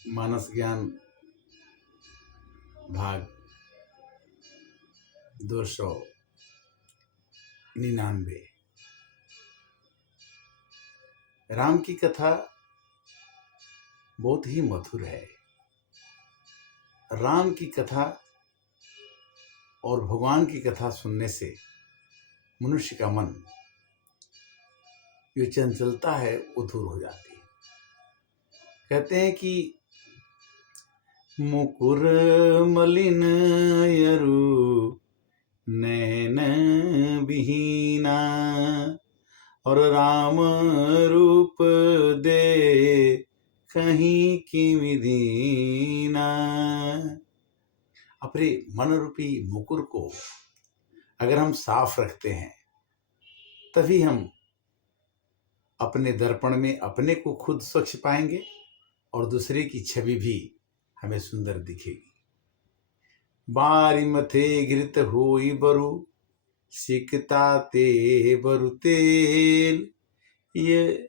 मानस ज्ञान भाग 299। राम की कथा बहुत ही मधुर है। राम की कथा और भगवान की कथा सुनने से मनुष्य का मन जो चंचलता है वो दूर हो जाती है। कहते हैं कि मुकुर मलिन यरु नैन बिहीना और राम रूप दे कहीं की दीना। अपने मन रूपी मुकुर को अगर हम साफ रखते हैं तभी हम अपने दर्पण में अपने को खुद स्वच्छ पाएंगे और दूसरे की छवि भी हमें सुंदर दिखेगी। बारी मथे घृत होई बरु सिकता ते बरु तेल, ये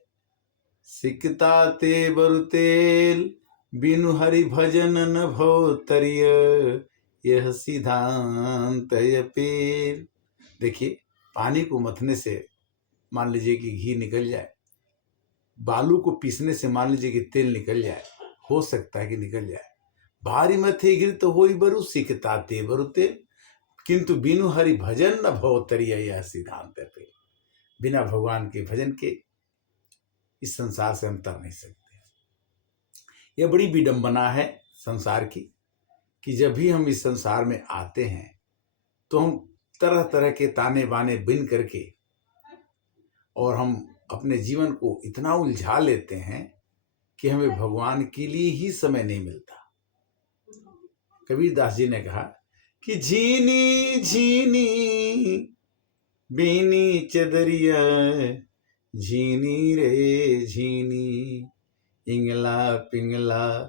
सिकता ते बरु तेल बिनु हरि भजन न भव तरिय, यह सिद्धांत पेल। देखिए, पानी को मथने से मान लीजिए कि घी निकल जाए, बालू को पीसने से मान लीजिए कि तेल निकल जाए, हो सकता है कि निकल जाए। भारी मथे घृत होई बरु सिकता ते बरु तेल, किंतु बिनु हरि भजन न भव तरिय, यह सिद्धांत पे। बिना भगवान के भजन के इस संसार से हम तर नहीं सकते। यह बड़ी विडंबना है संसार की कि जब भी हम इस संसार में आते हैं तो हम तरह तरह के ताने बाने बिन करके और हम अपने जीवन को इतना उलझा लेते हैं कि हमें भगवान के लिए ही समय नहीं मिलता। कबीरदास जी ने कहा कि झीनी झीनी बीनी चदरिया, झीनी रे झीनी इंगला पिंगला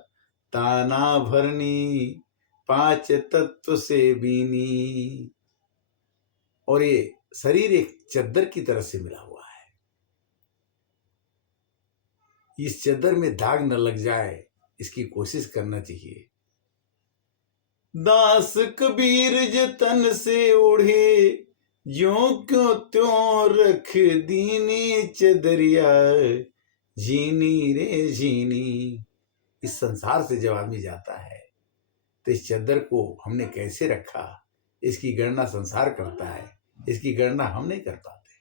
ताना भरनी, पांच तत्व से बीनी। और ये शरीर एक चद्दर की तरह से मिला हुआ है, इस चद्दर में दाग न लग जाए इसकी कोशिश करना चाहिए। दास कबीर जतन से ओढ़े, ज्यों क्यों त्यों रख दीनी चदरिया, झीनी रे झीनी। इस संसार से जब आदमी जाता है तो इस चद्दर को हमने कैसे रखा, इसकी गणना संसार करता है, इसकी गणना हम नहीं कर पाते,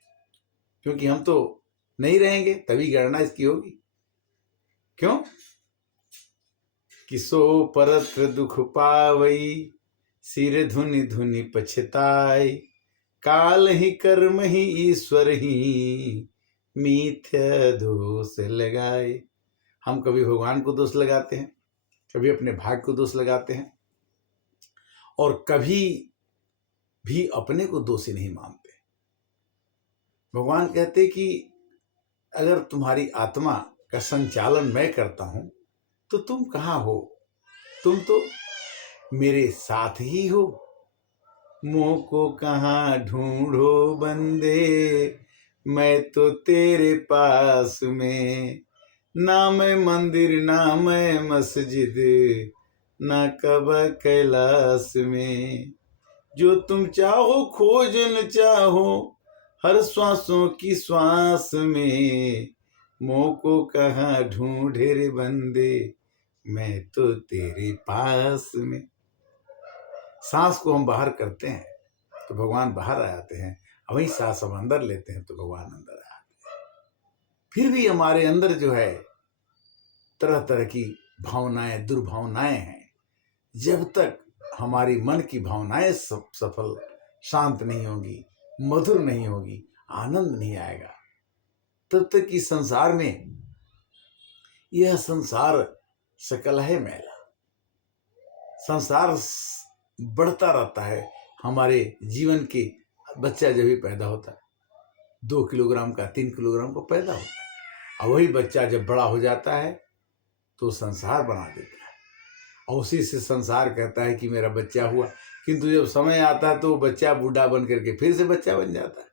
क्योंकि हम तो नहीं रहेंगे तभी गणना इसकी होगी। क्यों? कि सो परत्र दुख पावई, सिर धुनि धुनि पछताई, काल ही कर्म ही ईश्वर ही, मिथ्या दोष लगाए। हम कभी भगवान को दोष लगाते हैं, कभी अपने भाग्य को दोष लगाते हैं और कभी भी अपने को दोषी नहीं मानते। भगवान कहते कि अगर तुम्हारी आत्मा का संचालन मैं करता हूं तो तुम कहाँ हो, तुम तो मेरे साथ ही हो। मोह को कहाँ ढूंढो बंदे, मैं तो तेरे पास में। ना मैं मंदिर ना मैं मस्जिद, ना कब्र कैलाश में। जो तुम चाहो खोजन चाहो हर श्वासों की श्वास में, मोह को कहाँ ढूंढे रे बंदे, मैं तो तेरे पास में। सांस को हम बाहर करते हैं तो भगवान बाहर आ जाते हैं, वही सांस हम अंदर लेते हैं तो भगवान अंदर आ जाते हैं। फिर भी हमारे अंदर जो है तरह तरह की भावनाएं, दुर्भावनाएं हैं। जब तक हमारी मन की भावनाएं सफल शांत नहीं होगी, मधुर नहीं होगी, आनंद नहीं आएगा, तब तक इस संसार में, यह संसार सकल है मैला। संसार बढ़ता रहता है। हमारे जीवन के बच्चा जब भी पैदा होता है 2 किलोग्राम का 3 किलोग्राम का पैदा होता है, और वही बच्चा जब बड़ा हो जाता है तो संसार बना देता है और उसी से संसार कहता है कि मेरा बच्चा हुआ। किंतु जब समय आता है तो बच्चा बूढ़ा बन करके फिर से बच्चा बन जाता है।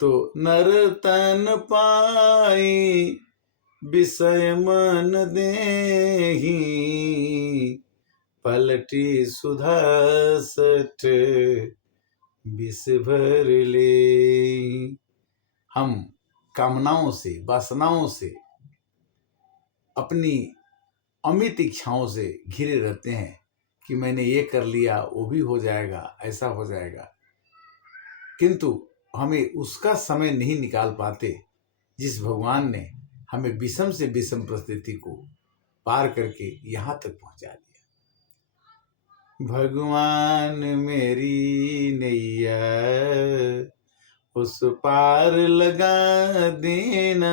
तो नर तन पाई विषय मन देहि, पलटी सुधा सठ विष भर ले। हम कामनाओं से, वासनाओं से, अपनी अमित इच्छाओं से घिरे रहते हैं कि मैंने ये कर लिया, वो भी हो जाएगा, ऐसा हो जाएगा, किंतु हमें उसका समय नहीं निकाल पाते जिस भगवान ने हमें विषम से विषम परिस्थिति को पार करके यहाँ तक पहुँचा दिया। भगवान मेरी नैया उस पार लगा देना,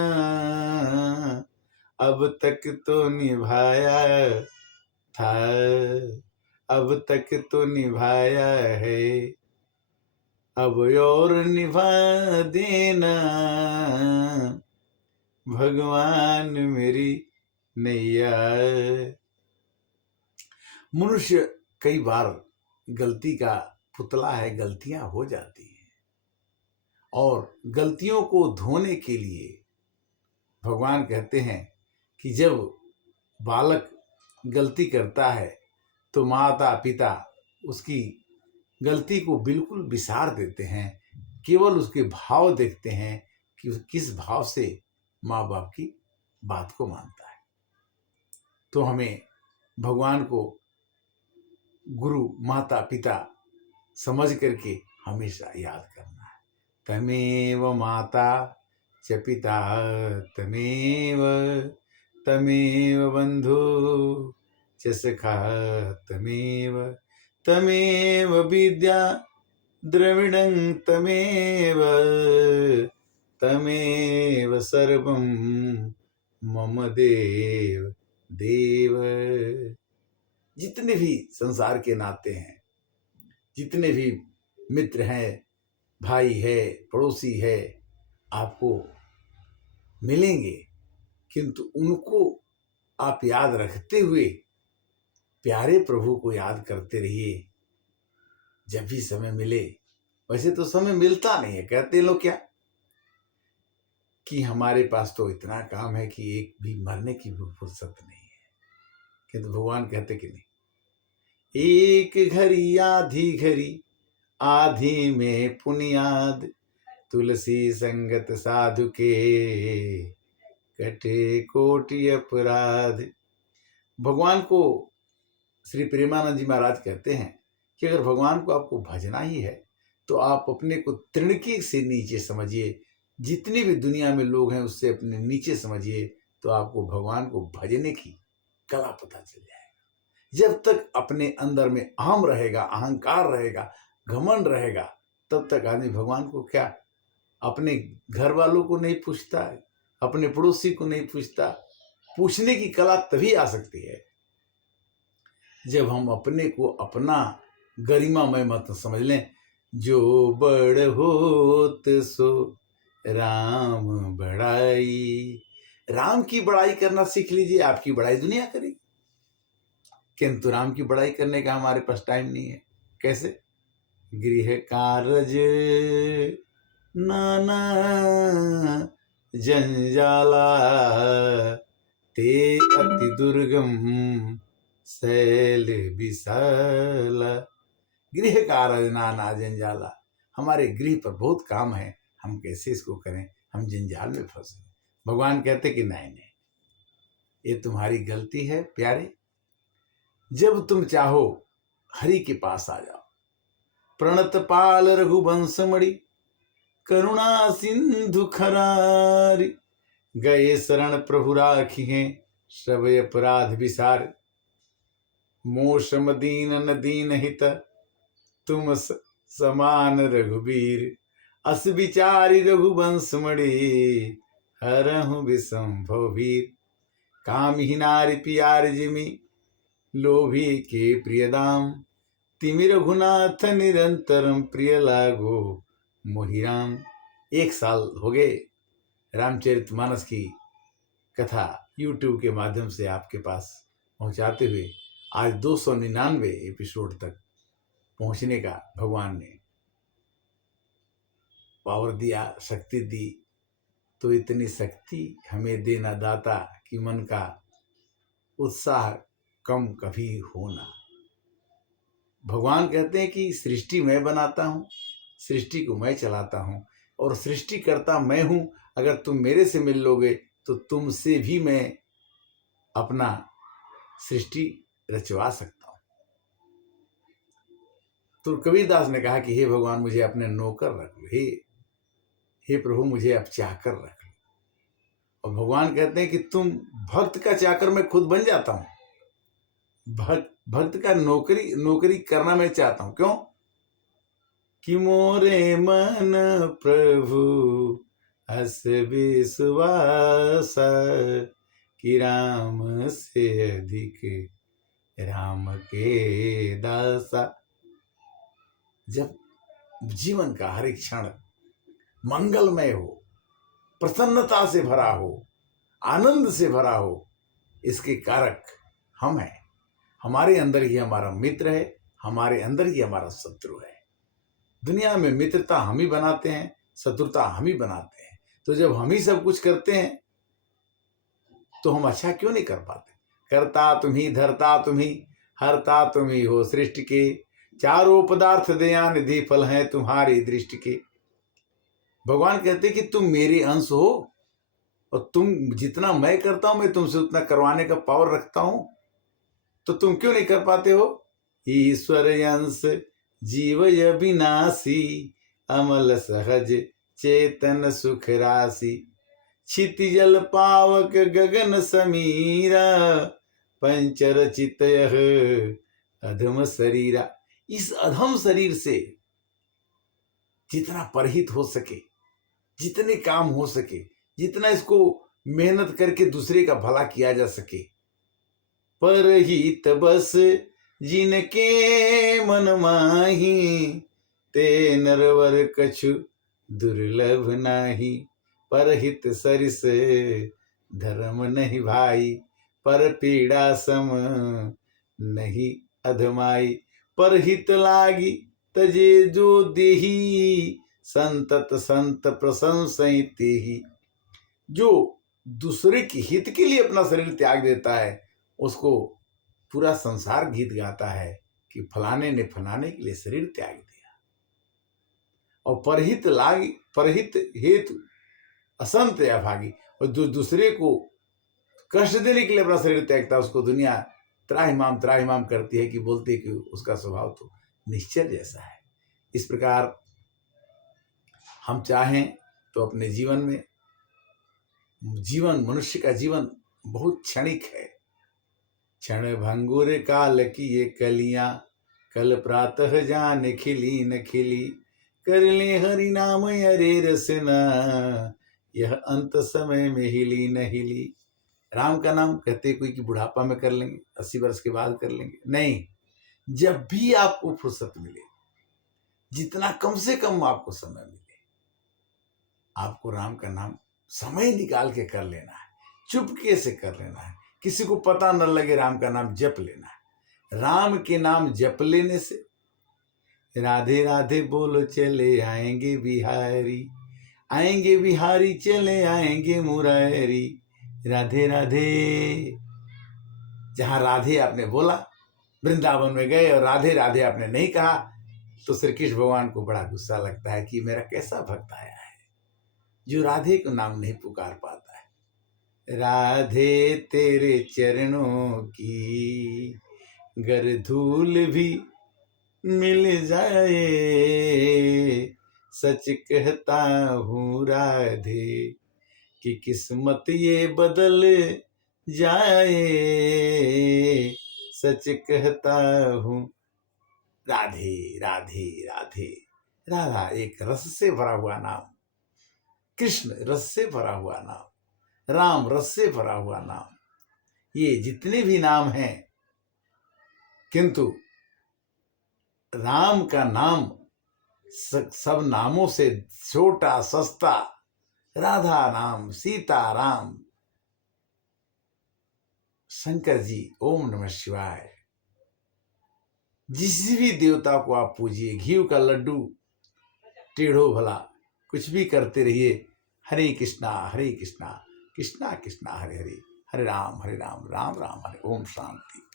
अब तक तो निभाया था, अब तक तो निभाया है, अब और निभा देना। भगवान मेरी नैया। मनुष्य कई बार गलती का पुतला है, गलतियां हो जाती हैं, और गलतियों को धोने के लिए भगवान कहते हैं कि जब बालक गलती करता है तो माता पिता उसकी गलती को बिल्कुल विसार देते हैं, केवल उसके भाव देखते हैं कि किस भाव से माँ बाप की बात को मानता है। तो हमें भगवान को गुरु माता पिता समझ करके हमेशा याद करना है। तमेव माता च पिता तमेव, तमेव बंधु च सखा तमेव, तमेव विद्या द्रविडं तमेव, तमेव सर्वं मम देव देव। जितने भी संसार के नाते हैं, जितने भी मित्र हैं, भाई है, पड़ोसी है, आपको मिलेंगे, किंतु उनको आप याद रखते हुए प्यारे प्रभु को याद करते रहिए जब भी समय मिले। वैसे तो समय मिलता नहीं है, कहते लोग क्या कि हमारे पास तो इतना काम है कि एक भी मरने की भी फुर्सत नहीं है, किंतु भगवान कहते कि नहीं, एक घड़ी आधी घड़ी आधी में पुनियाद, तुलसी संगत साधु के कटे कोटि अपराध। भगवान को श्री प्रेमानंद जी महाराज कहते हैं कि अगर भगवान को आपको भजना ही है तो आप अपने को तृणकी से नीचे समझिए, जितनी भी दुनिया में लोग हैं उससे अपने नीचे समझिए, तो आपको भगवान को भजने की कला पता चल जाएगा। जब तक अपने अंदर में अहम रहेगा, अहंकार रहेगा, घमंड रहेगा, तब तक आदमी भगवान को क्या, अपने घर वालों को नहीं पूछता, अपने पड़ोसी को नहीं पूछता। पूछने की कला तभी आ सकती है जब हम अपने को अपना गरिमामय मत समझ लें। जो बड़ होत सो राम बड़ाई, राम की बड़ाई करना सीख लीजिए, आपकी बड़ाई दुनिया करेगी। किंतु राम की बड़ाई करने का हमारे पास टाइम नहीं है। कैसे? गृह कारज नाना जंजाला, ते अति दुर्गम शैल विशाला। गृह कारज नाना जंजाला, हमारे गृह पर बहुत काम है, हम कैसे इसको करें, हम जंजाल में फंसे। भगवान कहते कि नहीं नहीं, ये तुम्हारी गलती है प्यारे। जब तुम चाहो हरि के पास आ जाओ। प्रणत पाल रघुवंश मणि, करुणा सिंधु खरारी, गए शरण प्रभु राखी हैं, सब अपराध विसार। मोसम दीन न दीन हित, तुम समान रघुबीर। अस विचारी रघुवंश मणि, हरहु विसंभव वीर। काम ही नारी प्यार जिमि, लोभी के प्रियदाम। तिमि रघुनाथ निरंतरम, प्रिय लागो मोहिराम। 1 साल हो गए रामचरितमानस की कथा YouTube के माध्यम से आपके पास पहुंचाते हुए। आज 299 एपिसोड तक पहुंचने का भगवान ने पावर दिया, शक्ति दी। तो इतनी शक्ति हमें देना दाता कि मन का उत्साह कम कभी होना। भगवान कहते हैं कि सृष्टि मैं बनाता हूँ, सृष्टि को मैं चलाता हूँ और सृष्टि करता मैं हूँ। अगर तुम मेरे से मिल लोगे तो तुमसे भी मैं अपना सृष्टि रचवा सकता हूँ। तो कबीरदास ने कहा कि हे भगवान मुझे अपने नौकर रख लो, हे प्रभु मुझे अब चाकर रख लो। और भगवान कहते हैं कि तुम भक्त का चाकर मैं खुद बन जाता हूँ। भक्त का नौकरी करना मैं चाहता हूँ। क्यों? कि मोरे मन प्रभु हस विश्वास, कि राम से अधिक राम के दासा। जब जीवन का हर एक क्षण मंगलमय हो, प्रसन्नता से भरा हो, आनंद से भरा हो, इसके कारक हम हैं। हमारे अंदर ही हमारा मित्र है, हमारे अंदर ही हमारा शत्रु है। दुनिया में मित्रता हम ही बनाते हैं, शत्रुता हम ही बनाते हैं। तो जब हम ही सब कुछ करते हैं तो हम अच्छा क्यों नहीं कर पाते? करता तुम ही, धरता तुम ही, हरता तुम ही हो सृष्टि के, चारों पदार्थ दया निधि फल हैं तुम्हारी दृष्टि के। भगवान कहते कि तुम मेरे अंश हो और तुम जितना मैं करता हूं मैं तुमसे उतना करवाने का पावर रखता हूं, तो तुम क्यों नहीं कर पाते हो? ईश्वर अंश जीव अविनाशी, अमल सहज चेतन सुख राशि, क्षितिजल पावक गगन समीरा, पंचरचित अधम शरीरा। इस अधम शरीर से जितना परहित हो सके, जितने काम हो सके, जितना इसको मेहनत करके दूसरे का भला किया जा सके, परहित बस जिनके मन माही, ते नरवर कछु दुर्लभ नाही। परहित सरिस धर्म नहीं भाई, पर पीड़ा सम नहीं अधमाई। परहित लागी तजे जो देही, संतत संत प्रशंसित ही। जो दूसरे के हित के लिए अपना शरीर त्याग देता है उसको पूरा संसार गीत गाता है कि फलाने ने फलाने के लिए शरीर त्याग दिया। और परहित हेतु असंत या भागी, और जो दूसरे को कष्ट देने के लिए अपना शरीर त्यागता है उसको दुनिया त्राहिमाम करती है कि बोलती है कि उसका स्वभाव तो निश्चल जैसा है। इस प्रकार हम चाहें तो अपने मनुष्य का जीवन बहुत क्षणिक है। क्षण भंगुर काल की ये कलियां, कल प्रातः जान खिली न खिली। कर ले हरि नाम अरे रसना, यह अंत समय में हिली न हिली। राम का नाम कहते कोई कि बुढ़ापा में कर लेंगे, 80 वर्ष के बाद कर लेंगे, नहीं। जब भी आपको फुर्सत मिले, जितना कम से कम आपको समय मिले, आपको राम का नाम समय निकाल के कर लेना है, चुपके से कर लेना है, किसी को पता न लगे, राम का नाम जप लेना है। राम के नाम जप लेने से राधे राधे बोलो चले आएंगे बिहारी, आएंगे बिहारी चले आएंगे मुरारी। राधे राधे, जहां राधे आपने बोला, वृंदावन में गए और राधे राधे आपने नहीं कहा तो श्री कृष्ण भगवान को बड़ा गुस्सा लगता है कि मेरा कैसा भक्त आया है जो राधे को नाम नहीं पुकार पाता है। राधे तेरे चरणों की गर धूल भी मिल जाए, सच कहता हूँ राधे कि किस्मत ये बदल जाए, सच कहता हूँ राधे राधे राधे। राधा एक रस से भरा हुआ नाम, कृष्ण रस से भरा हुआ नाम, राम रस से भरा हुआ नाम। ये जितने भी नाम हैं, किंतु राम का नाम सब नामों से छोटा सस्ता, राधा नाम, सीता राम, शंकर जी, ओम नमः शिवाय। जिस भी देवता को आप पूजिए, घी का लड्डू टेढ़ो भला कुछ भी करते रहिए, हरे कृष्णा कृष्णा कृष्णा हरे हरे, हरे राम राम राम हरे। ओम शांति।